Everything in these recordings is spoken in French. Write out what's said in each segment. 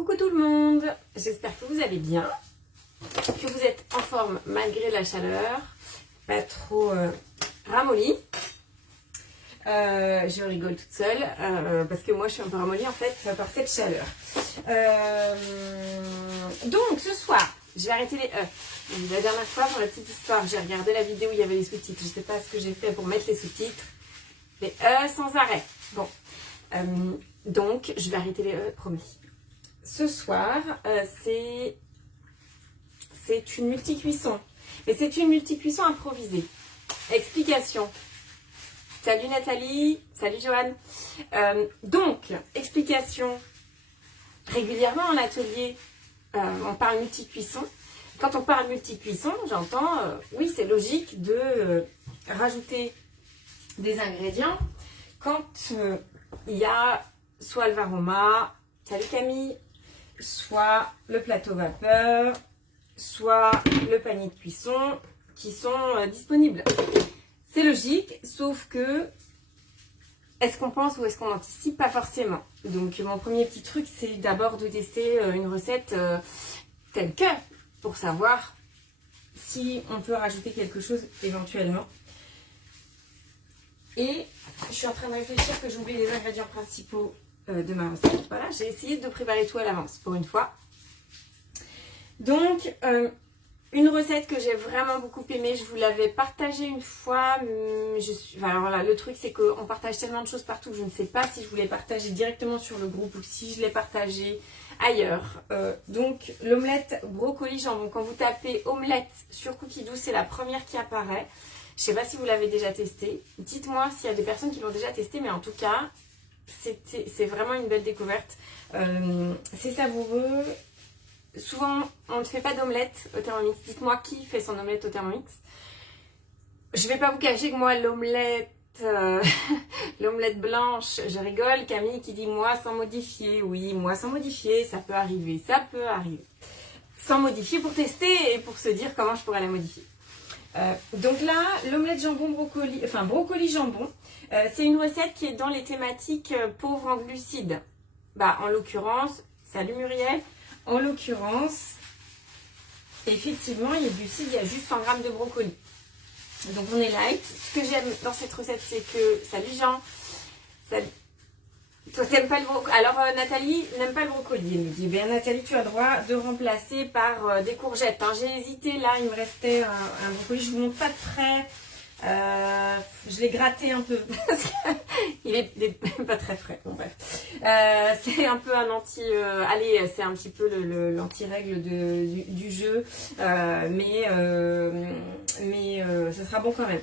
Coucou tout le monde, j'espère que vous allez bien, que vous êtes en forme malgré la chaleur, pas trop ramollie. Je rigole toute seule parce que moi je suis un peu ramollie en fait par cette chaleur. Donc ce soir, je vais arrêter les E. La dernière fois pour la petite histoire, j'ai regardé la vidéo où il y avait les sous-titres. Je ne sais pas ce que j'ai fait pour mettre les sous-titres. Les E sans arrêt. Bon, donc je vais arrêter les E, promis. Ce soir, c'est une multi-cuisson. Mais c'est une multi-cuisson improvisée. Explication. Salut Nathalie, salut Joanne. Donc, explication. Régulièrement en atelier, on parle multi-cuisson. Quand on parle multi-cuisson, j'entends, oui, c'est logique de rajouter des ingrédients quand il y a soit le varoma, salut Camille, soit le plateau vapeur, soit le panier de cuisson qui sont disponibles. C'est logique, sauf que est-ce qu'on pense ou est-ce qu'on anticipe? Pas forcément. Donc mon premier petit truc, c'est d'abord de tester une recette telle que, pour savoir si on peut rajouter quelque chose éventuellement. Et je suis en train de réfléchir que j'oublie les ingrédients principaux de ma recette. Voilà, j'ai essayé de préparer tout à l'avance pour une fois. Donc, une recette que j'ai vraiment beaucoup aimée, je vous l'avais partagée une fois. Alors voilà, le truc c'est qu'on partage tellement de choses partout que je ne sais pas si je voulais partager directement sur le groupe ou si je l'ai partagé ailleurs. Donc, l'omelette brocoli jambon. Quand vous tapez omelette sur Cookie Dough, c'est la première qui apparaît. Je ne sais pas si vous l'avez déjà testé. Dites-moi s'il y a des personnes qui l'ont déjà testé, mais en tout cas, c'est vraiment une belle découverte. C'est savoureux. Souvent, on ne fait pas d'omelette au Thermomix. Dites-moi qui fait son omelette au Thermomix. Je ne vais pas vous cacher que moi, l'omelette l'omelette blanche, je rigole. Camille qui dit moi sans modifier. Oui, moi sans modifier, ça peut arriver. Ça peut arriver. Sans modifier pour tester et pour se dire comment je pourrais la modifier. Donc là, l'omelette jambon brocoli, enfin brocoli jambon, c'est une recette qui est dans les thématiques pauvres en glucides. Bah, en l'occurrence, salut Muriel, en l'occurrence, effectivement, il y a du glucides, il y a juste 100 g de brocoli. Donc on est light. Ce que j'aime dans cette recette, c'est que, salut Jean, salut. Toi, t'aimes pas le brocoli. Alors, Nathalie n'aime pas le brocoli. Elle me dit, bien Nathalie, tu as le droit de remplacer par des courgettes. Hein. J'ai hésité, là, il me restait un brocoli. Je vous montre pas de près. Je l'ai gratté un peu. Parce qu'il est pas très frais. Bon, bref. C'est un peu un anti... allez, c'est un petit peu l'anti-règle du jeu. Mais ça sera bon quand même.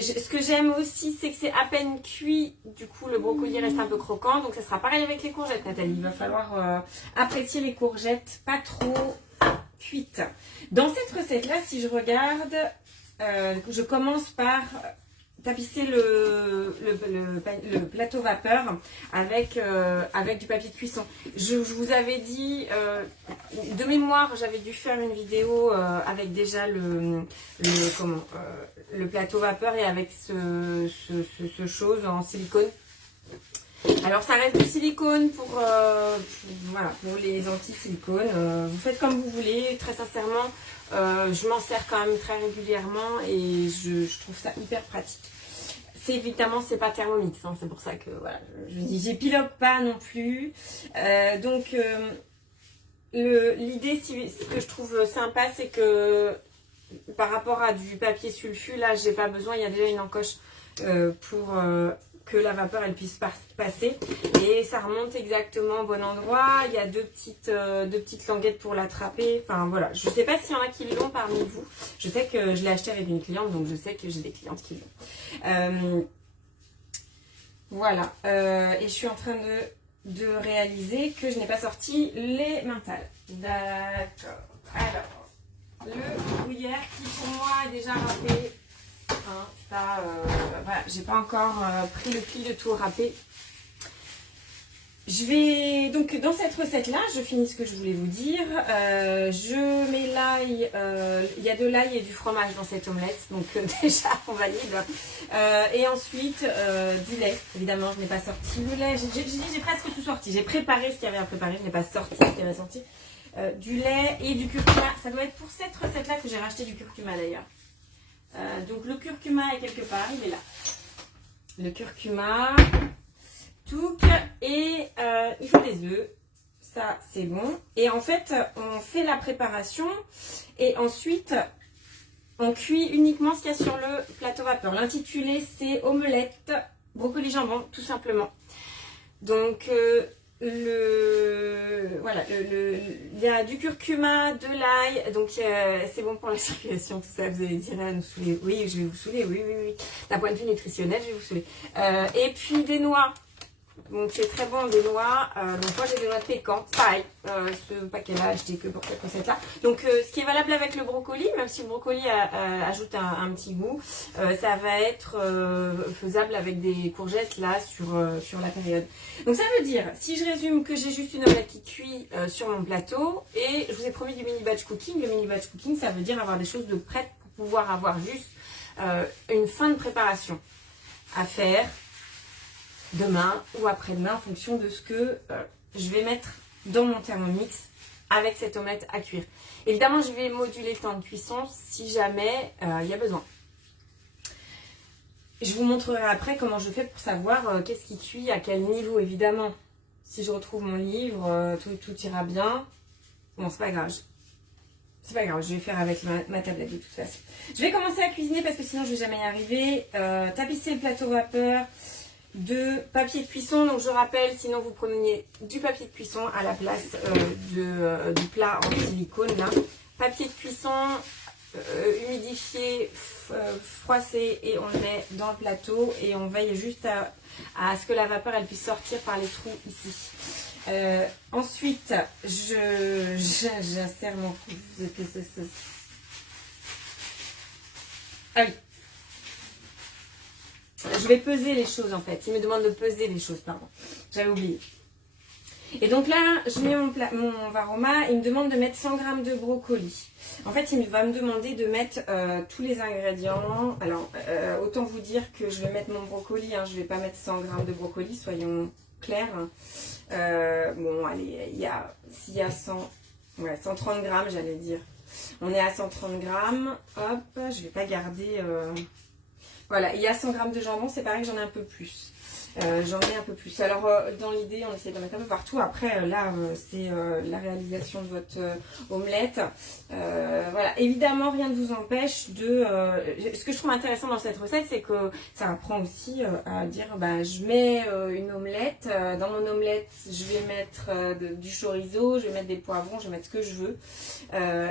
Ce que j'aime aussi, c'est que c'est à peine cuit. Du coup, le brocoli reste un peu croquant. Donc, ça sera pareil avec les courgettes, Nathalie. Il va falloir apprécier les courgettes pas trop cuites. Dans cette recette-là, si je regarde, je commence par tapisser le plateau vapeur avec du papier de cuisson. Je vous avais dit, de mémoire, j'avais dû faire une vidéo avec déjà le plateau vapeur et avec ce chose en silicone. Alors ça reste du silicone pour les anti-silicone. Vous faites comme vous voulez, très sincèrement. Je m'en sers quand même très régulièrement et je trouve ça hyper pratique. C'est évidemment, c'est pas Thermomix, hein, c'est pour ça que voilà, je dis j'épilogue pas non plus. Donc l'idée, ce que je trouve sympa, c'est que par rapport à du papier sulfu, là j'ai pas besoin, il y a déjà une encoche pour que la vapeur elle puisse passer et ça remonte exactement au bon endroit. Il y a deux petites languettes pour l'attraper. Enfin voilà, je sais pas s'il y en a qui l'ont parmi vous. Je sais que je l'ai acheté avec une cliente, donc je sais que j'ai des clientes qui l'ont. Voilà, et je suis en train de réaliser que je n'ai pas sorti les mentales. D'accord. Alors, le gruyère qui pour moi est déjà râpé. Hein, ça, voilà, j'ai pas encore pris le pli de tout râper. Je vais donc dans cette recette là, je finis ce que je voulais vous dire. Je mets l'ail, il y a de l'ail et du fromage dans cette omelette, donc déjà on valide. Et ensuite du lait, évidemment je n'ai pas sorti le lait, j'ai presque tout sorti, j'ai préparé ce qu'il y avait à préparer, je n'ai pas sorti ce qu'il y avait à sortir. Du lait et du curcuma, ça doit être pour cette recette là que j'ai racheté du curcuma d'ailleurs. Donc le curcuma est quelque part, il est là. Le curcuma. Et il faut des œufs, ça c'est bon. Et en fait, on fait la préparation et ensuite on cuit uniquement ce qu'il y a sur le plateau vapeur. L'intitulé c'est omelette, brocoli jambon, tout simplement. Donc voilà, il y a du curcuma, de l'ail, donc c'est bon pour la circulation, tout ça. Vous allez dire, nous saouler. Oui, je vais vous saouler, oui. D'un point de vue nutritionnel, je vais vous saouler. Et puis des noix. Donc c'est très bon des noix, donc moi j'ai des noix de pécan, pareil, ce paquet là acheté que pour cette recette là. Donc ce qui est valable avec le brocoli, même si le brocoli ajoute un petit goût, ça va être faisable avec des courgettes là sur la période. Donc ça veut dire, si je résume, que j'ai juste une omelette qui cuit sur mon plateau et je vous ai promis du mini batch cooking. Le mini batch cooking ça veut dire avoir des choses de prêtes pour pouvoir avoir juste une fin de préparation à faire demain ou après-demain en fonction de ce que je vais mettre dans mon Thermomix avec cette omelette à cuire. Évidemment, je vais moduler le temps de cuisson si jamais il y a besoin. Je vous montrerai après comment je fais pour savoir qu'est-ce qui cuit, à quel niveau. Évidemment, si je retrouve mon livre, tout ira bien. Bon, c'est pas grave. C'est pas grave, je vais faire avec ma tablette de toute façon. Je vais commencer à cuisiner parce que sinon je vais jamais y arriver. Tapisser le plateau vapeur de papier de cuisson. Donc je rappelle, sinon vous prenez du papier de cuisson à la place du plat en silicone là. Papier de cuisson humidifié, froissé, et on le met dans le plateau et on veille juste à ce que la vapeur elle puisse sortir par les trous ici. Ensuite j'insère mon ah oui, je vais peser les choses en fait. Il me demande de peser les choses, pardon. J'avais oublié. Et donc là, je mets mon varoma. Il me demande de mettre 100 g de brocoli. En fait, il va me demander de mettre tous les ingrédients. Alors, autant vous dire que je vais mettre mon brocoli. Hein, je ne vais pas mettre 100 g de brocoli, soyons clairs. Bon, allez, s'il y a 130 g, j'allais dire. On est à 130 g. Hop, je ne vais pas garder... Voilà, il y a 100 g de jambon, c'est pareil, j'en ai un peu plus. J'en ai un peu plus. Alors, dans l'idée, on essaie d'en mettre un peu partout. Après, là, c'est la réalisation de votre omelette. Voilà, évidemment, rien ne vous empêche de... ce que je trouve intéressant dans cette recette, c'est que ça apprend aussi à dire, bah, je mets une omelette. Dans mon omelette, je vais mettre du chorizo, je vais mettre des poivrons, je vais mettre ce que je veux.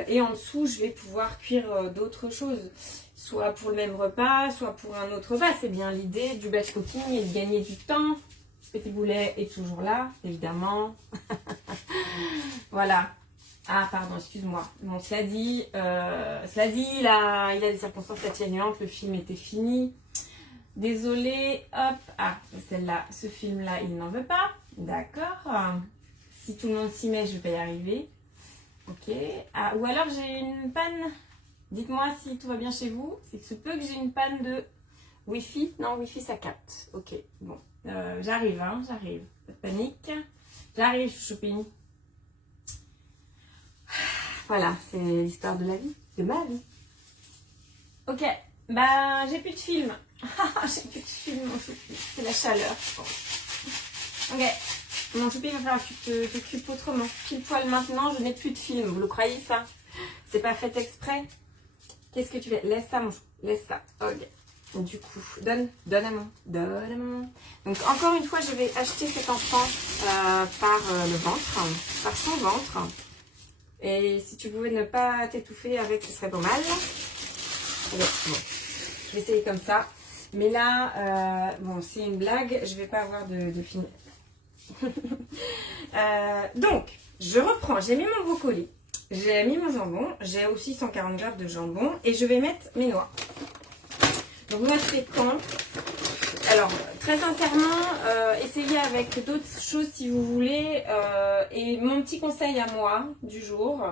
Et en dessous, je vais pouvoir cuire d'autres choses. Soit pour le même repas, soit pour un autre repas. C'est bien l'idée du batch cooking et de gagner du temps. Ce petit boulet est toujours là, évidemment. Voilà. Ah, pardon, excuse-moi. Bon, cela dit, il a des circonstances atténuantes. Le film était fini. Désolée. Hop. Ah, celle-là, ce film-là, il n'en veut pas. D'accord. Si tout le monde s'y met, je ne vais pas y arriver. Ok. Ah, ou alors j'ai une panne. Dites-moi si tout va bien chez vous. C'est que se peut que j'ai une panne de Wi-Fi. Non, Wi-Fi ça capte. Ok, bon. J'arrive, hein, j'arrive. Pas de panique. J'arrive, shopping. Voilà, c'est l'histoire de la vie. De ma vie. Ok, bah j'ai plus de film. J'ai plus de film, mon choupi. C'est la chaleur, je pense. Ok. Mon choupi, il va falloir que tu t'occupes autrement. Pile poil maintenant, je n'ai plus de film. Vous le croyez ça? C'est pas fait exprès? Qu'est-ce que tu fais? Laisse ça, mon chou. Laisse ça. Ok. Du coup, donne à maman. Donne à maman. Donc, encore une fois, je vais acheter cet enfant par le ventre. Par son ventre. Et si tu pouvais ne pas t'étouffer avec, ce serait pas mal. Okay, bon. Je vais essayer comme ça. Mais là, bon, c'est une blague. Je vais pas avoir de film. Donc, je reprends. J'ai mis mon brocoli. J'ai mis mon jambon, j'ai aussi 140 g de jambon et je vais mettre mes noix. Donc noix de pécan. Alors, très sincèrement, essayez avec d'autres choses si vous voulez. Et mon petit conseil à moi du jour,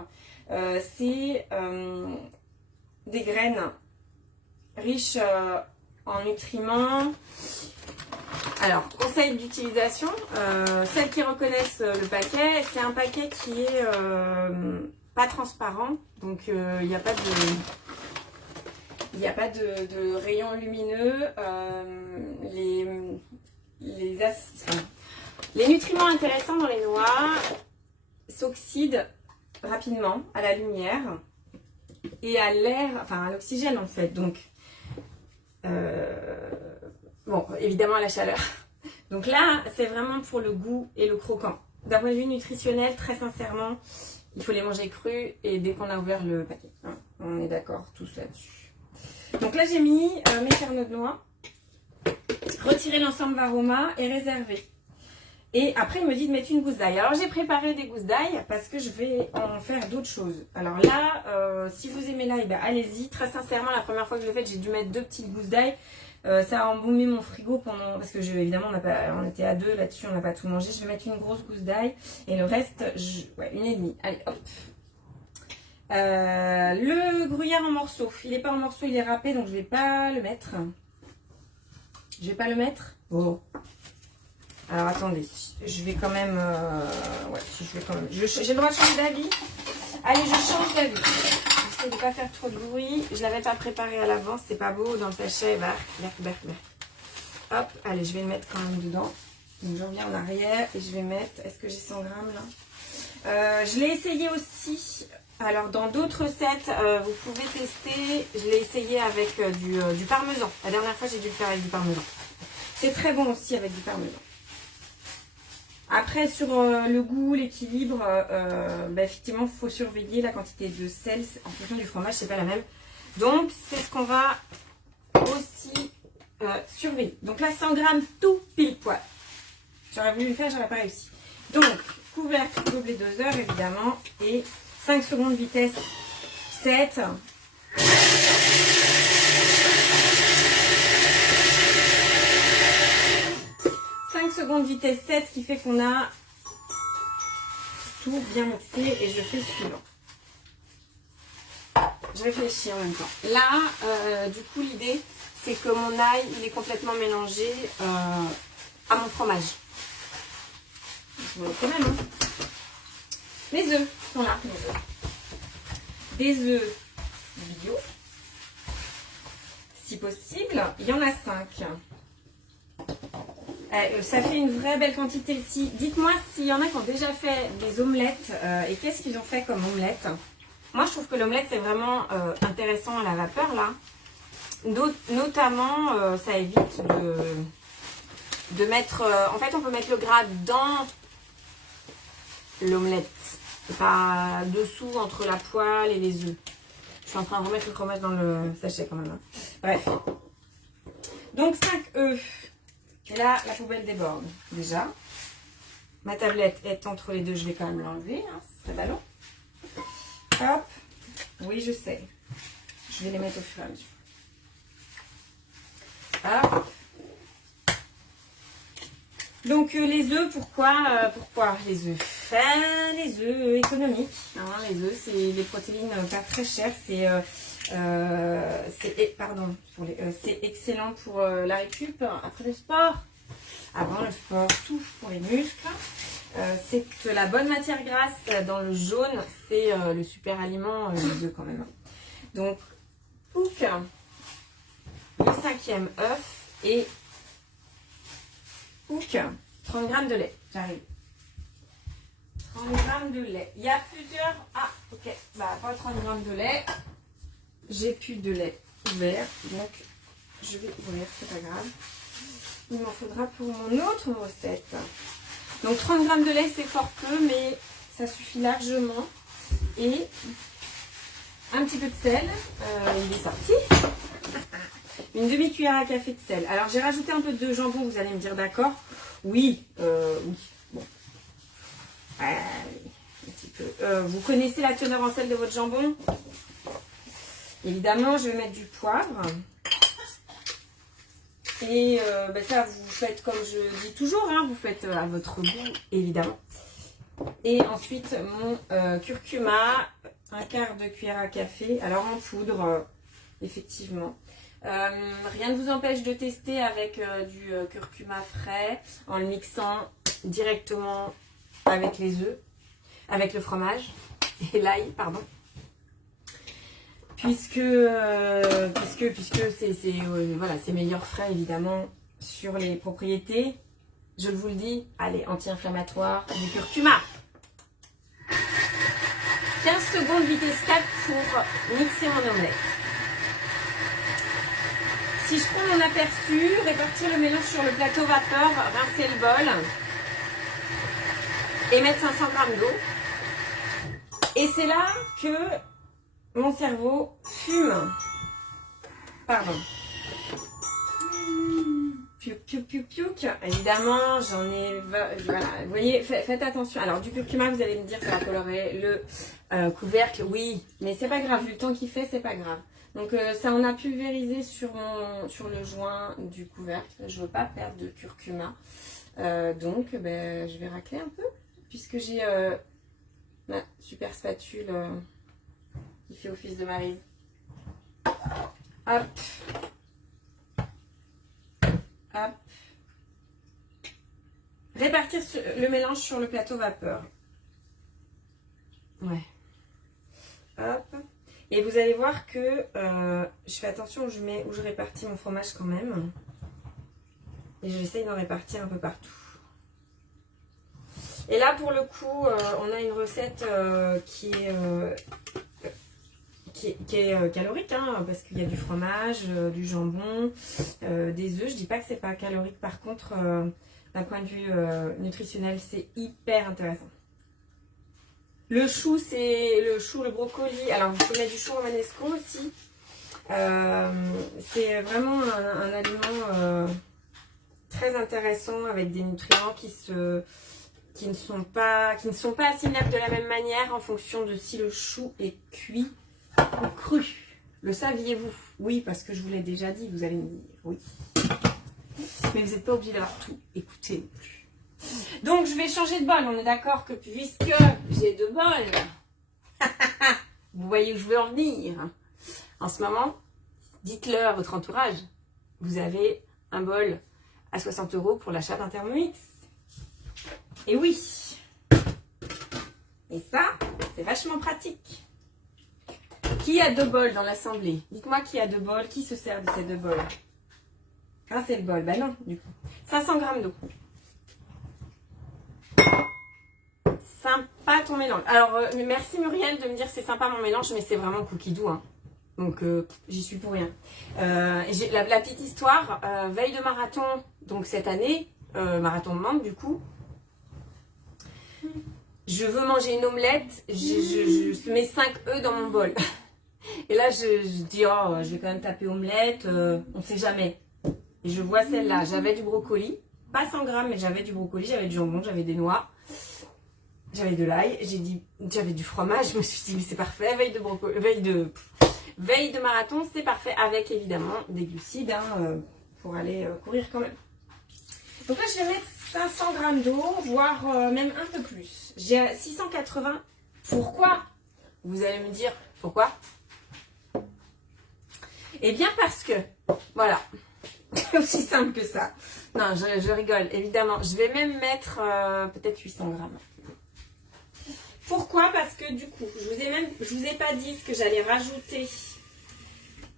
c'est des graines riches en nutriments. Alors, conseil d'utilisation, celles qui reconnaissent le paquet, c'est un paquet qui est pas transparent, donc il n'y a pas de rayons lumineux. Les nutriments intéressants dans les noix s'oxydent rapidement à la lumière et à l'air, enfin à l'oxygène en fait. Donc, bon, évidemment à la chaleur. Donc là, c'est vraiment pour le goût et le croquant. D'un point de vue nutritionnel, très sincèrement, il faut les manger crus et dès qu'on a ouvert le paquet. Hein, on est d'accord tous là-dessus. Donc là, j'ai mis mes carnots de noix, retirer l'ensemble aroma et réserver. Et après, il me dit de mettre une gousse d'ail. Alors, j'ai préparé des gousses d'ail parce que je vais en faire d'autres choses. Alors là, si vous aimez l'ail, ben, allez-y. Très sincèrement, la première fois que je l'ai fait, j'ai dû mettre 2 petites gousses d'ail. Ça a embaumé mon frigo pendant... Parce que évidemment, on était à 2 là-dessus, on n'a pas tout mangé. Je vais mettre une grosse gousse d'ail. Et le reste, ouais, 1,5. Allez, hop. Le gruyère en morceaux. Il n'est pas en morceaux, il est râpé, donc je ne vais pas le mettre. Je vais pas le mettre. Oh. Alors attendez, je vais quand même... ouais, je vais quand même... J'ai le droit de changer d'avis. Allez, je change d'avis. J'essaie de ne pas faire trop de bruit. Je ne l'avais pas préparé à l'avance, c'est pas beau. Dans le sachet, hop, allez, je vais le mettre quand même dedans. Donc je reviens en arrière et je vais mettre... Est-ce que j'ai 100 grammes là? Je l'ai essayé aussi... Alors, dans d'autres recettes, vous pouvez tester. Je l'ai essayé avec du parmesan. La dernière fois, j'ai dû le faire avec du parmesan. C'est très bon aussi avec du parmesan. Après, sur le goût, l'équilibre, bah, effectivement, il faut surveiller la quantité de sel. En fonction du fromage, c'est pas la même. Donc, c'est ce qu'on va aussi surveiller. Donc là, 100 grammes tout pile poil. J'aurais voulu le faire, j'aurais pas réussi. Donc, couvercle, gobelet doseur, évidemment. Et 5 secondes vitesse 7. Seconde vitesse 7, ce qui fait qu'on a tout bien mixé et je fais suivant. Je réfléchis en même temps. Là, du coup, l'idée, c'est que mon ail, il est complètement mélangé à mon fromage. Quand même, hein. Les œufs sont là. Des œufs bio, si possible. Il y en a 5. Ça fait une vraie belle quantité ici. Dites-moi s'il y en a qui ont déjà fait des omelettes et qu'est-ce qu'ils ont fait comme omelette. Moi, je trouve que l'omelette, c'est vraiment intéressant à la vapeur, là. Notamment, ça évite de mettre... en fait, on peut mettre le gras dans l'omelette. Et pas dessous, entre la poêle et les œufs. Je suis en train de remettre le fromage dans le sachet quand même. Hein. Bref. Donc, 5 œufs. Et là, la poubelle déborde déjà. Ma tablette est entre les deux, je vais quand même l'enlever, hein, ce serait ballot. Hop, oui je sais. Je vais les mettre au fur et à mesure. Hop. Donc les œufs, pourquoi les œufs? Les œufs économiques. Hein, les œufs, c'est des protéines pas très chères. C'est excellent pour la récup après le sport, avant le sport, tout pour les muscles. C'est la bonne matière grasse dans le jaune, c'est le super aliment, les œufs quand même. Donc, pouc, le 5e œuf et pouc, 30 g de lait. J'arrive. 30 g de lait. Il y a plusieurs... Ah, ok. Bah, pas 30 g de lait. J'ai plus de lait ouvert, donc je vais ouvrir, c'est pas grave. Il m'en faudra pour mon autre recette. Donc 30 g de lait, c'est fort peu, mais ça suffit largement. Et un petit peu de sel, il est sorti. Une demi-cuillère à café de sel. Alors j'ai rajouté un peu de jambon, vous allez me dire d'accord. Oui, oui, bon. Allez, un petit peu. Vous connaissez la teneur en sel de votre jambon ? Évidemment, je vais mettre du poivre. Et ça, vous faites comme je dis toujours, hein, vous faites à votre goût, évidemment. Et ensuite, mon curcuma, un quart de cuillère à café. Alors en poudre, effectivement. Rien ne vous empêche de tester avec du curcuma frais, en le mixant directement avec les œufs, avec le fromage et l'ail, pardon. Puisque c'est meilleur frais évidemment sur les propriétés, je vous le dis, allez, anti-inflammatoire du curcuma. 15 secondes vitesse 4 pour mixer mon omelette. Si je prends mon aperçu, répartir le mélange sur le plateau vapeur, rincer le bol et mettre 500 g d'eau. Et c'est là que mon cerveau fume. Pardon. Piouc, piouc, piouc, piouc. Évidemment, j'en ai... Voilà, vous voyez, faites attention. Alors, du curcuma, vous allez me dire, ça va colorer le couvercle. Oui, mais c'est pas grave. Vu le temps qu'il fait, c'est pas grave. Donc, ça, on a pulvérisé sur le joint du couvercle. Je veux pas perdre de curcuma. Donc, je vais racler un peu. Puisque j'ai ma super spatule qui fait office de maryse. Hop. Hop. Répartir le mélange sur le plateau vapeur. Ouais. Hop. Et vous allez voir que je fais attention où je répartis mon fromage quand même. Et j'essaye d'en répartir un peu partout. Et là, pour le coup, on a une recette qui est calorique, hein, parce qu'il y a du fromage, du jambon, des œufs. Je dis pas que c'est pas calorique. Par contre, d'un point de vue nutritionnel, c'est hyper intéressant. Le chou, le brocoli. Alors, vous pouvez mettre du chou romanesco aussi. C'est vraiment un aliment très intéressant avec des nutriments qui ne sont pas assimilables de la même manière en fonction de si le chou est cuit ou cru. Le saviez-vous? Oui, parce que je vous l'ai déjà dit, vous allez me dire oui. Mais vous n'êtes pas obligé d'avoir tout écouté non plus. Donc, je vais changer de bol. On est d'accord que puisque j'ai 2 bols, vous voyez où je veux en venir. En ce moment, dites-le à votre entourage. Vous avez un bol à 60 € pour l'achat d'un Thermomix. Et oui. Et ça, c'est vachement pratique. Qui a 2 bols dans l'assemblée? Dites-moi qui a 2 bols. Qui se sert de ces 2 bols? Un seul bol. Ben non, du coup. 500 g d'eau. Sympa ton mélange. Alors, merci Muriel de me dire c'est sympa mon mélange, mais c'est vraiment cookie doux. Hein. Donc, j'y suis pour rien. La petite histoire, veille de marathon, donc cette année, marathon de Mende du coup, je veux manger une omelette, je mets 5 œufs dans mon bol. Et là, je dis, oh, je vais quand même taper omelette, on sait jamais. Et je vois celle-là, j'avais du brocoli, pas 100 grammes, mais j'avais du brocoli, j'avais du jambon, j'avais des noix, j'avais de l'ail, j'avais du fromage, je me suis dit, mais c'est parfait, veille de marathon, c'est parfait, avec évidemment des glucides, hein, pour aller courir quand même. Donc là, je vais mettre 500 g d'eau, voire même un peu plus. J'ai 680. Pourquoi? Vous allez me dire, pourquoi? Eh bien parce que, voilà, c'est aussi simple que ça. Non, je rigole, évidemment. Je vais même mettre peut-être 800 g. Pourquoi? Parce que du coup, je vous ai pas dit ce que j'allais rajouter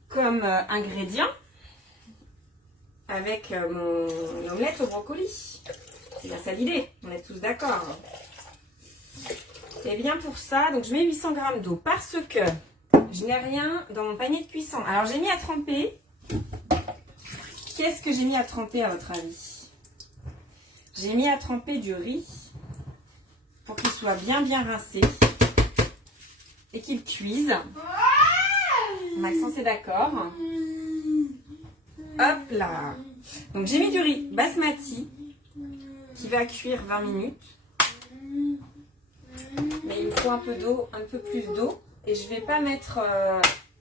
comme ingrédient avec mon omelette au brocoli. C'est bien ça l'idée, on est tous d'accord. Et bien pour ça, donc je mets 800 g d'eau parce que je n'ai rien dans mon panier de cuisson. Alors j'ai mis à tremper. Qu'est-ce que j'ai mis à tremper à votre avis? J'ai mis à tremper du riz pour qu'il soit bien rincé et qu'il cuise. Maxence est d'accord. Hop là. Donc j'ai mis du riz basmati qui va cuire 20 minutes. Mais il me faut un peu d'eau, un peu plus d'eau. Et je vais pas mettre...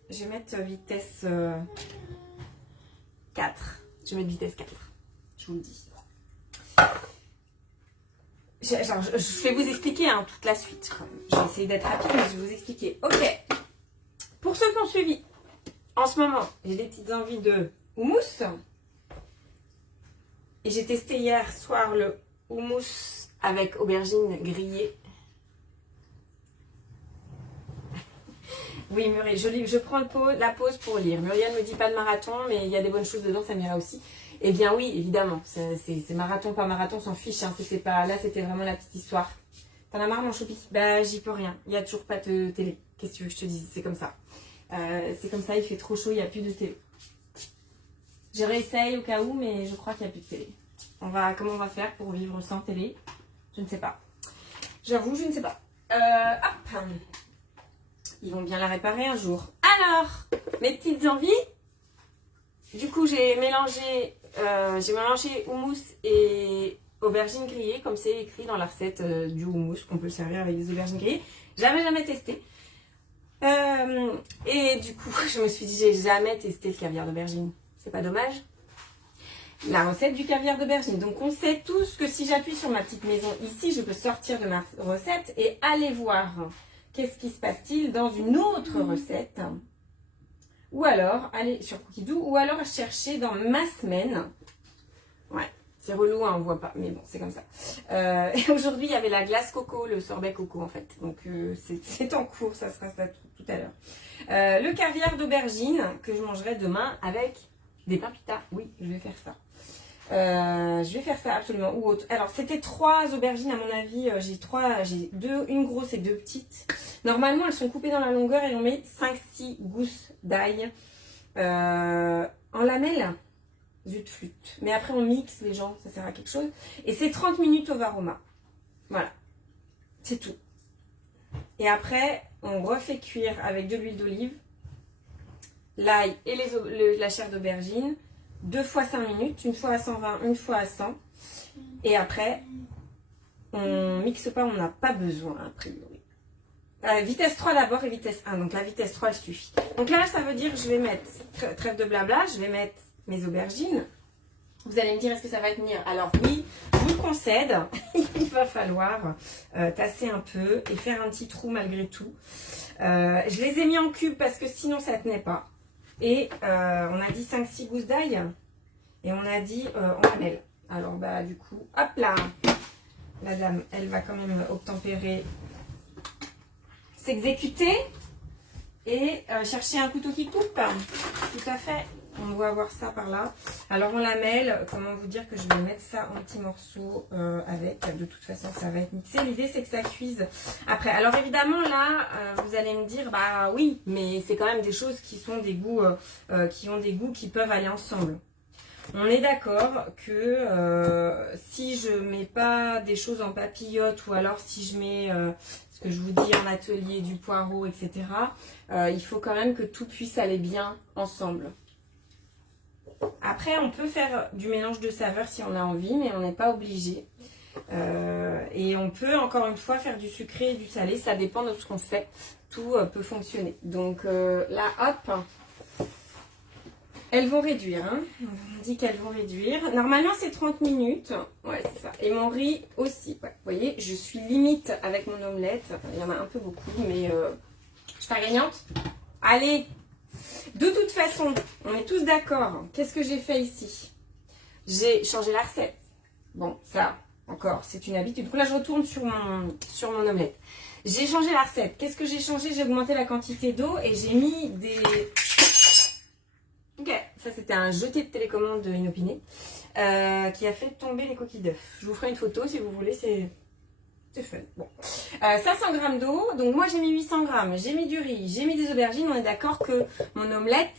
je vais mettre vitesse 4. Je vais mettre vitesse 4. Je vous le dis. Je vais vous expliquer hein, toute la suite. Je vais essayer d'être rapide, mais je vais vous expliquer. Ok. Pour ceux qui ont suivi, en ce moment, j'ai des petites envies de houmous. Et j'ai testé hier soir le houmous avec aubergines grillées. Oui, Muriel, je prends la pause pour lire. Muriel me dit pas de marathon, mais il y a des bonnes choses dedans, ça m'ira aussi. Eh bien oui, évidemment, c'est marathon, pas marathon, on s'en fiche. Hein, là, c'était vraiment la petite histoire. T'en as marre, mon choupi? Bah, j'y peux rien. Il n'y a toujours pas de télé. Qu'est-ce que tu veux que je te dise? C'est comme ça. C'est comme ça, il fait trop chaud, il n'y a plus de télé. Je réessaye au cas où, mais je crois qu'il n'y a plus de télé. Comment on va faire pour vivre sans télé? Je ne sais pas. J'avoue, je ne sais pas. Hop. Ils vont bien la réparer un jour. Alors, mes petites envies. Du coup, j'ai mélangé houmous et aubergines grillées, comme c'est écrit dans la recette du houmous, qu'on peut servir avec des aubergines grillées. J'avais jamais testé. Et du coup, je me suis dit, j'ai jamais testé le caviar d'aubergine. C'est pas dommage? La recette du caviar d'aubergine. Donc, on sait tous que si j'appuie sur ma petite maison ici, je peux sortir de ma recette et aller voir qu'est-ce qui se passe-t-il dans une autre recette. Ou alors, aller sur Cookidoo, ou alors chercher dans ma semaine. Ouais, c'est relou, hein, on voit pas, mais bon, c'est comme ça. Et aujourd'hui, il y avait la glace coco, le sorbet coco, en fait. Donc, c'est en cours, ça sera ça tout à l'heure. Le caviar d'aubergine que je mangerai demain avec des pains pita. Oui, je vais faire ça. Je vais faire ça absolument. Ou autre. Alors, c'était 3 aubergines à mon avis. J'ai une grosse et 2 petites. Normalement, elles sont coupées dans la longueur et on met 5-6 gousses d'ail en lamelles. Zut flûte. Mais après, on mixe les gens, ça sert à quelque chose. Et c'est 30 minutes au varoma. Voilà. C'est tout. Et après, on refait cuire avec de l'huile d'olive, l'ail et la chair d'aubergine. 2 fois 5 minutes, une fois à 120, une fois à 100. Et après, on mixe pas, on n'a pas besoin, a priori. Vitesse 3 d'abord et vitesse 1. Donc la vitesse 3, elle suffit. Donc là, ça veut dire que je vais mettre, trêve de blabla, je vais mettre mes aubergines. Vous allez me dire, est-ce que ça va tenir? Alors oui, je vous le concède, il va falloir tasser un peu et faire un petit trou malgré tout. Je les ai mis en cubes parce que sinon, ça ne tenait pas. Et on a dit 5-6 gousses d'ail. Et on a dit en lamelles. Alors, bah, du coup, hop là. La dame, elle va quand même obtempérer, s'exécuter. Et chercher un couteau qui coupe. Tout à fait. On doit avoir ça par là. Alors, en lamelles, comment vous dire que je vais mettre ça en petits morceaux avec. De toute façon, ça va être mixé. L'idée, c'est que ça cuise après. Alors, évidemment, là, vous allez me dire, bah oui, mais c'est quand même des choses qui sont des goûts, qui ont des goûts qui peuvent aller ensemble. On est d'accord que si je mets pas des choses en papillote ou alors si je mets ce que je vous dis en atelier, du poireau, etc., il faut quand même que tout puisse aller bien ensemble. Après, on peut faire du mélange de saveurs si on a envie, mais on n'est pas obligé. Et on peut, encore une fois, faire du sucré et du salé. Ça dépend de ce qu'on fait. Tout peut fonctionner. Donc là, hop, elles vont réduire. Hein. On dit qu'elles vont réduire. Normalement, c'est 30 minutes. Ouais, c'est ça. Et mon riz aussi. Ouais. Vous voyez, je suis limite avec mon omelette. Il y en a un peu beaucoup, mais je suis pas gagnante. Allez! De toute façon, on est tous d'accord. Qu'est-ce que j'ai fait ici? J'ai changé la recette. Bon, ça, encore, c'est une habitude. Du coup, là, je retourne sur mon omelette. J'ai changé la recette. Qu'est-ce que j'ai changé? J'ai augmenté la quantité d'eau et j'ai mis des... Ok, ça, c'était un jeté de télécommande inopiné qui a fait tomber les coquilles d'œufs. Je vous ferai une photo si vous voulez, c'est fun. Bon. 500 g d'eau. Donc, moi, j'ai mis 800 g. J'ai mis du riz. J'ai mis des aubergines. On est d'accord que mon omelette,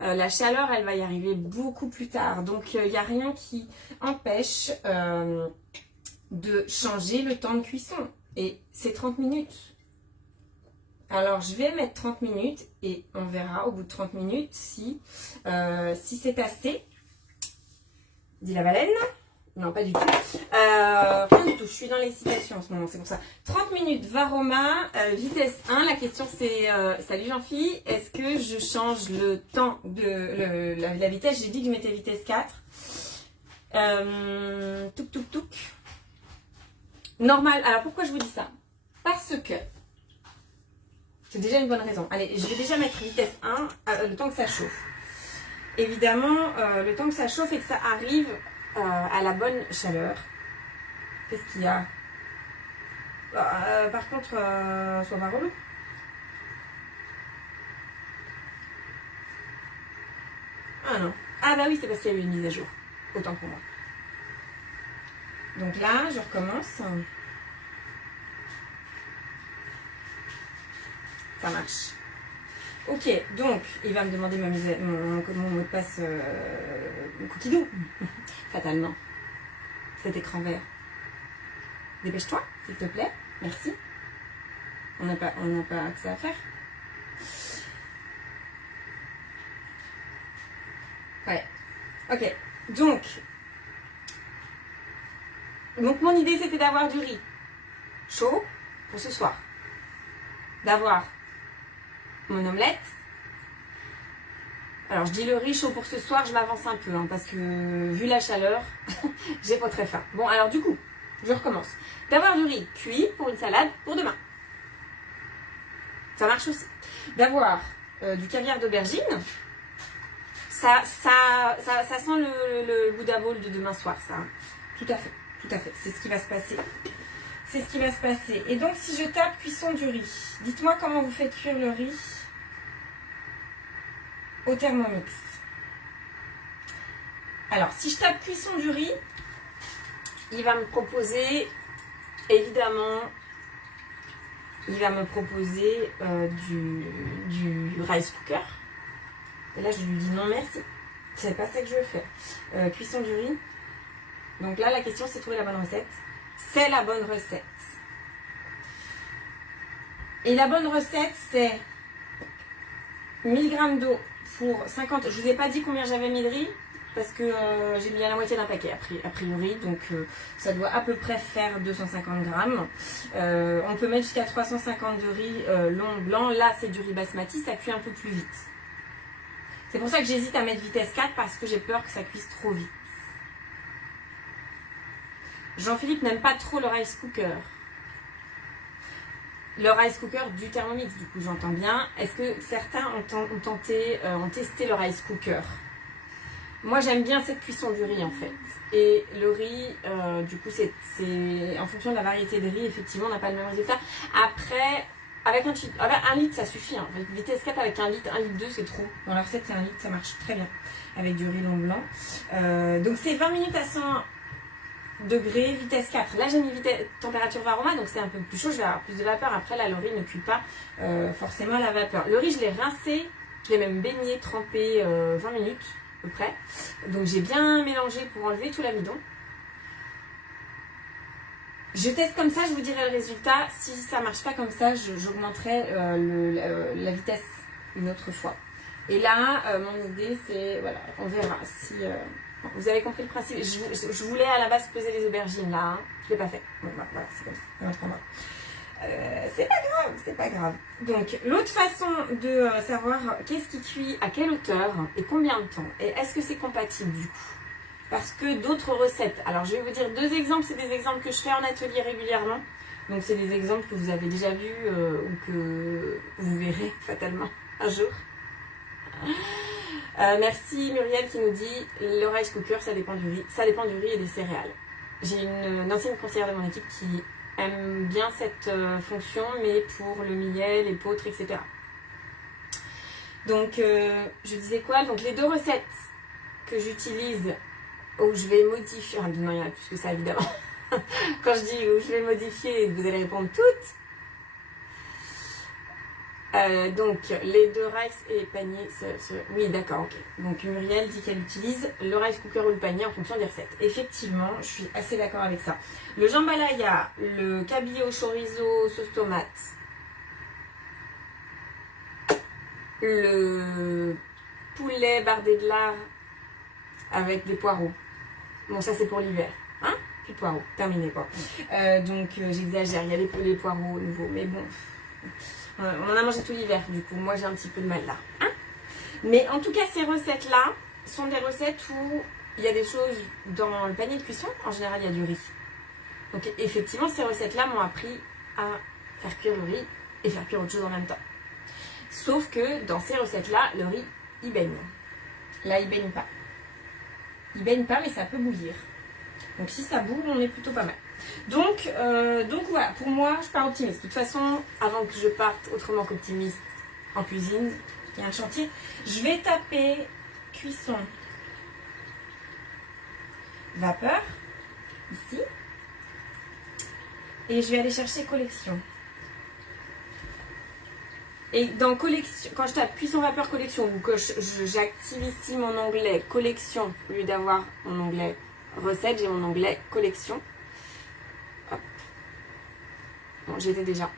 la chaleur, elle va y arriver beaucoup plus tard. Donc, il n'y a rien qui empêche de changer le temps de cuisson. Et c'est 30 minutes. Alors, je vais mettre 30 minutes et on verra au bout de 30 minutes si c'est assez. Dit la baleine. Non, pas du tout. Rien du tout. Je suis dans l'excitation en ce moment, c'est pour ça. 30 minutes, Varoma, vitesse 1. La question c'est, salut Jean-Phi, est-ce que je change le temps de la vitesse? J'ai dit que je mettais vitesse 4. Touk touk touk. Normal. Alors pourquoi je vous dis ça? Parce que c'est déjà une bonne raison. Allez, je vais déjà mettre vitesse 1 le temps que ça chauffe. Évidemment, le temps que ça chauffe et que ça arrive à la bonne chaleur. Qu'est-ce qu'il y a? Par contre, soit pas relou. Ah non. Ah bah oui, c'est parce qu'il y a eu une mise à jour. Autant pour moi. Donc là, je recommence. Ça marche. Ok, donc il va me demander mon mot de passe cookie doux. Fatalement. Cet écran vert. Dépêche-toi, s'il te plaît. Merci. On n'a pas accès à faire. Ouais. Ok. Donc mon idée c'était d'avoir du riz chaud pour ce soir. D'avoir mon omelette. Alors je dis le riz chaud pour ce soir, je m'avance un peu hein, parce que vu la chaleur, j'ai pas très faim. Bon alors du coup, je recommence. D'avoir du riz cuit pour une salade pour demain. Ça marche aussi. D'avoir du caviar d'aubergine. Ça sent le Buddha Bowl de demain soir, ça. Tout à fait, tout à fait. C'est ce qui va se passer. C'est ce qui va se passer. Et donc, si je tape cuisson du riz, dites-moi comment vous faites cuire le riz au Thermomix. Alors, si je tape cuisson du riz, il va me proposer, évidemment, du rice cooker. Et là, je lui dis non merci. C'est pas ça que je veux faire. Cuisson du riz. Donc là, la question, c'est de trouver la bonne recette. C'est la bonne recette. Et la bonne recette, c'est 1000 g d'eau pour 50. Je vous ai pas dit combien j'avais mis de riz parce que j'ai mis à la moitié d'un paquet a priori. Donc ça doit à peu près faire 250 grammes. On peut mettre jusqu'à 350 de riz long blanc. Là, c'est du riz basmati. Ça cuit un peu plus vite. C'est pour ça que j'hésite à mettre vitesse 4 parce que j'ai peur que ça cuise trop vite. Jean-Philippe n'aime pas trop le rice cooker. Le rice cooker du Thermomix, du coup, j'entends bien. Est-ce que certains ont testé le rice cooker? Moi, j'aime bien cette cuisson du riz, en fait. Et le riz, du coup, c'est en fonction de la variété de riz, effectivement, on n'a pas le même résultat. Après, avec un litre, ça suffit. Hein. Vitesse 4 avec 1 litre 2, c'est trop. Dans la recette, c'est 1 litre, ça marche très bien. Avec du riz long blanc. Donc, c'est 20 minutes à 100 degrés, vitesse 4. Là, j'ai mis température Varoma, donc c'est un peu plus chaud. Je vais avoir plus de vapeur. Après, là, le riz ne cuit pas forcément à la vapeur. Le riz, je l'ai rincé. Je l'ai même baigné, trempé 20 minutes à peu près. Donc, j'ai bien mélangé pour enlever tout l'amidon. Je teste comme ça, je vous dirai le résultat. Si ça marche pas comme ça, j'augmenterai la vitesse une autre fois. Et là, mon idée, c'est, voilà, on verra si... vous avez compris le principe. Je voulais à la base peser les aubergines là, hein. Je l'ai pas fait. Bon, bah, voilà, c'est comme ça. Ça m'apprendra. C'est pas grave, c'est pas grave. Donc, l'autre façon de savoir qu'est-ce qui cuit, à quelle hauteur et combien de temps, et est-ce que c'est compatible du coup? Parce que d'autres recettes, alors je vais vous dire 2 exemples, c'est des exemples que je fais en atelier régulièrement. Donc c'est des exemples que vous avez déjà vus ou que vous verrez fatalement un jour. Merci Muriel qui nous dit le rice cooker ça dépend du riz et des céréales. J'ai une ancienne conseillère de mon équipe qui aime bien cette fonction mais pour le millet, les poutres, etc. Donc je disais quoi? Donc les 2 recettes que j'utilise où je vais modifier, non il y en a plus que ça évidemment. Quand je dis où je vais modifier, vous allez répondre toutes. Donc les 2 rice et panier, oui d'accord, ok. Donc Muriel dit qu'elle utilise le rice cooker ou le panier en fonction des recettes. Effectivement, je suis assez d'accord avec ça. Le jambalaya, le cabillaud chorizo sauce tomate, le poulet bardé de lard avec des poireaux. Bon ça c'est pour l'hiver. plus de poireaux, terminé quoi. Donc j'exagère, il y a les poireaux nouveaux, mais bon, on en a mangé tout l'hiver, du coup moi j'ai un petit peu de mal là. Hein, mais en tout cas ces recettes là sont des recettes où il y a des choses dans le panier de cuisson, en général il y a du riz. Donc effectivement ces recettes là m'ont appris à faire cuire le riz et faire cuire autre chose en même temps. Sauf que dans ces recettes là, le riz il baigne. Là il baigne pas. Il baigne pas mais ça peut bouillir. Donc si ça boue, on est plutôt pas mal. Donc voilà, pour moi, je pars optimiste. De toute façon, avant que je parte autrement qu'optimiste en cuisine, il y a un chantier. Je vais taper cuisson vapeur, ici. Et je vais aller chercher collection. Et dans collection, quand je tape cuisson vapeur collection, ou que j'active ici mon onglet collection, au lieu d'avoir mon onglet recette, j'ai mon onglet collection. Hop. Bon, j'y étais déjà.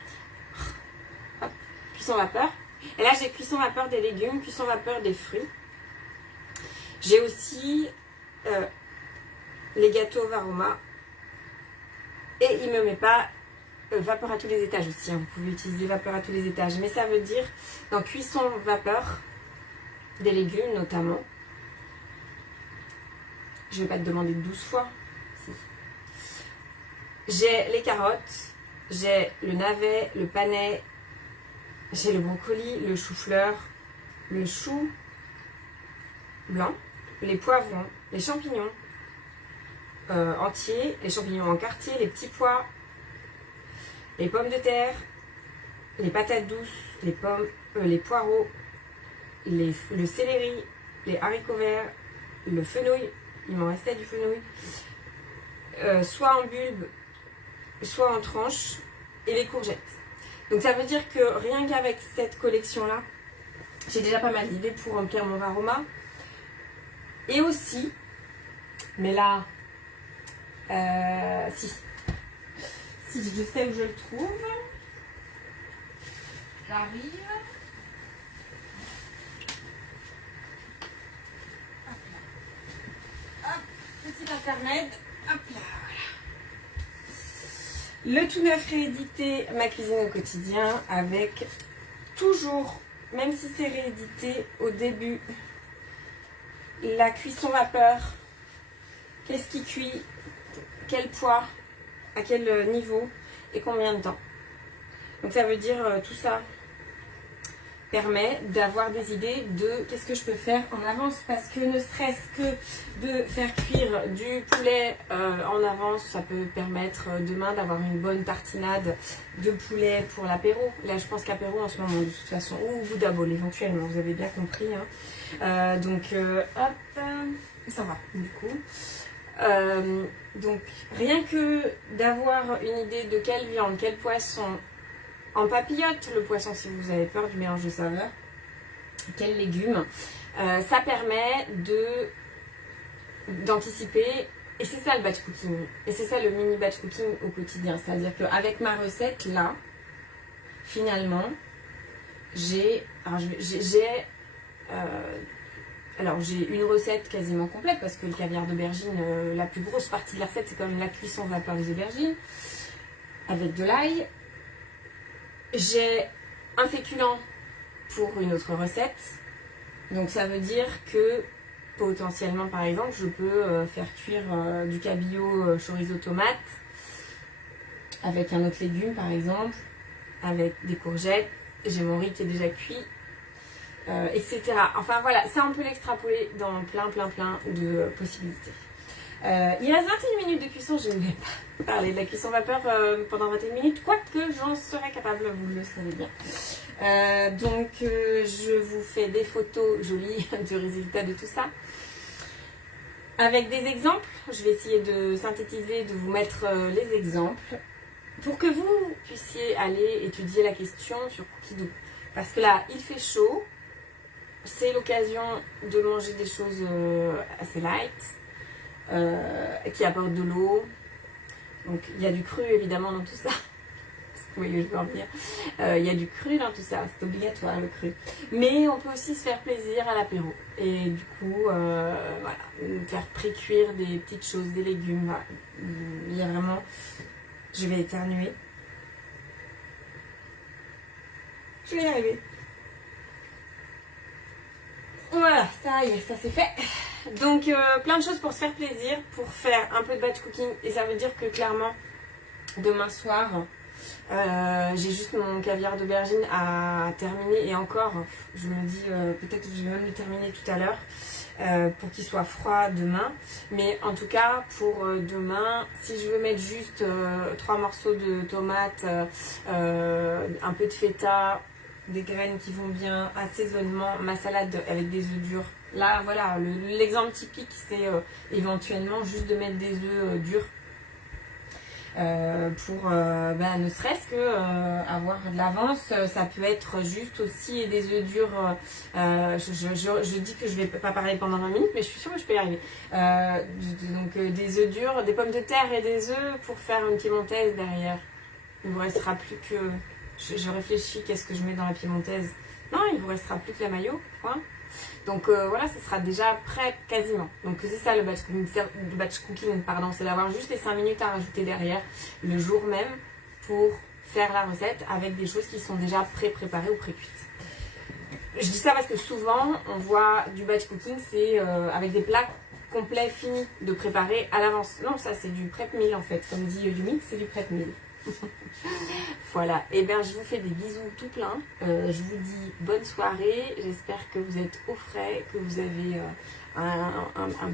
Hop. Cuisson vapeur. Et là, j'ai cuisson vapeur des légumes, cuisson vapeur des fruits. J'ai aussi les gâteaux Varoma. Et il ne me met pas vapeur à tous les étages aussi. Hein. Vous pouvez utiliser vapeur à tous les étages. Mais ça veut dire dans cuisson vapeur des légumes notamment. Je ne vais pas te demander 12 fois. Si. J'ai les carottes, j'ai le navet, le panais, j'ai le brocoli, le chou-fleur, le chou blanc, les poivrons, les champignons entiers, les champignons en quartier, les petits pois, les pommes de terre, les patates douces, les poireaux, le céleri, les haricots verts, le fenouil. Il m'en restait du fenouil, soit en bulbe, soit en tranches, et les courgettes. Donc ça veut dire que rien qu'avec cette collection-là, j'ai déjà pas mal d'idées pour remplir mon Varoma. Et aussi, mais là, si je sais où je le trouve, j'arrive. Petit intermède, hop là, voilà. Le tout neuf réédité, ma cuisine au quotidien, avec toujours, même si c'est réédité au début, la cuisson vapeur, qu'est-ce qui cuit, quel poids, à quel niveau et combien de temps. Donc ça veut dire tout ça permet d'avoir des idées de qu'est-ce que je peux faire en avance, parce que ne serait-ce que de faire cuire du poulet en avance, ça peut permettre demain d'avoir une bonne tartinade de poulet pour l'apéro. Là je pense qu'apéro en ce moment de toute façon, ou Bouddha bowl éventuellement, vous avez bien compris hein. Hop, ça va du coup. Donc rien que d'avoir une idée de quelle viande, quel poisson, en papillote, le poisson si vous avez peur du mélange de saveurs, quels légumes, ça permet d'anticiper, et c'est ça le batch cooking, et c'est ça le mini batch cooking au quotidien, c'est-à-dire qu'avec ma recette là, finalement, j'ai une recette quasiment complète, parce que le caviar d'aubergine, la plus grosse partie de la recette c'est quand même la cuisson vapeur des aubergines, avec de l'ail. J'ai un féculent pour une autre recette, donc ça veut dire que potentiellement par exemple je peux faire cuire du cabillaud chorizo tomate avec un autre légume par exemple, avec des courgettes, j'ai mon riz qui est déjà cuit, etc. Enfin voilà, ça on peut l'extrapoler dans plein de possibilités. Il reste 21 minutes de cuisson, je ne vais pas parler de la cuisson vapeur pendant 21 minutes, quoique j'en serais capable, vous le savez bien. Je vous fais des photos jolies du résultat de tout ça. Avec des exemples, je vais essayer de synthétiser, de vous mettre les exemples pour que vous puissiez aller étudier la question sur Cookie Dough. Parce que là, il fait chaud, c'est l'occasion de manger des choses assez light. Qui apporte de l'eau, donc il y a du cru évidemment dans tout ça, voyez où je veux en venir. Il y a du cru dans tout ça, c'est obligatoire le cru. Mais on peut aussi se faire plaisir à l'apéro. Et du coup, voilà, faire pré-cuire des petites choses, des légumes. Voilà. Il y a vraiment... Je vais éternuer. Je vais y arriver. Voilà, ça y est, ça c'est fait. Donc plein de choses pour se faire plaisir, pour faire un peu de batch cooking. Et ça veut dire que clairement, demain soir, j'ai juste mon caviar d'aubergine à terminer. Et encore, je me dis peut-être que je vais même le terminer tout à l'heure pour qu'il soit froid demain. Mais en tout cas, pour demain, si je veux mettre juste 3 morceaux de tomates, un peu de feta, des graines qui vont bien, assaisonnement, ma salade avec des œufs durs. Là, voilà, l'exemple typique, c'est éventuellement juste de mettre des œufs durs pour ne serait-ce que avoir de l'avance. Ça peut être juste aussi des œufs durs. Je dis que je vais pas parler pendant 20 minutes, mais je suis sûre que je peux y arriver. Donc des œufs durs, des pommes de terre et des œufs pour faire une piémontaise derrière. Il ne vous restera plus que... Je réfléchis, qu'est-ce que je mets dans la piémontaise? Non, il ne vous restera plus que la mayo, point. Donc voilà, ce sera déjà prêt quasiment. Donc c'est ça le batch cooking, pardon, c'est d'avoir juste les 5 minutes à rajouter derrière le jour même pour faire la recette avec des choses qui sont déjà pré-préparées ou pré-cuites. Je dis ça parce que souvent on voit du batch cooking, c'est avec des plats complets finis de préparer à l'avance. Non, ça c'est du prep meal en fait, comme dit Yumi, c'est du prep meal. Voilà, et bien je vous fais des bisous tout plein. Je vous dis bonne soirée. J'espère que vous êtes au frais, que vous avez un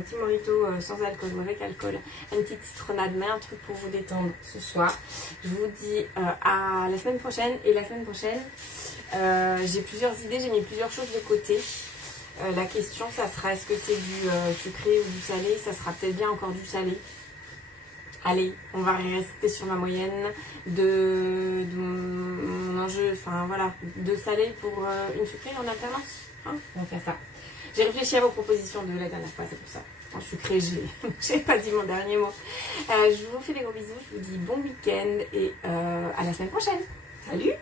petit mojito sans alcool ou avec alcool, une petite citronnade, mais un truc pour vous détendre ce soir. Je vous dis à la semaine prochaine. Et la semaine prochaine, j'ai plusieurs idées, j'ai mis plusieurs choses de côté. La question, ça sera est-ce que c'est du sucré ou du salé? Ça sera peut-être bien encore du salé. Allez, on va rester sur ma moyenne de mon enjeu, enfin voilà, de salé pour une sucrée en alternance. Hein, on va faire ça. J'ai réfléchi à vos propositions de la dernière fois, c'est pour ça. En sucré, j'ai pas dit mon dernier mot. Je vous fais des gros bisous, je vous dis bon week-end et à la semaine prochaine. Salut!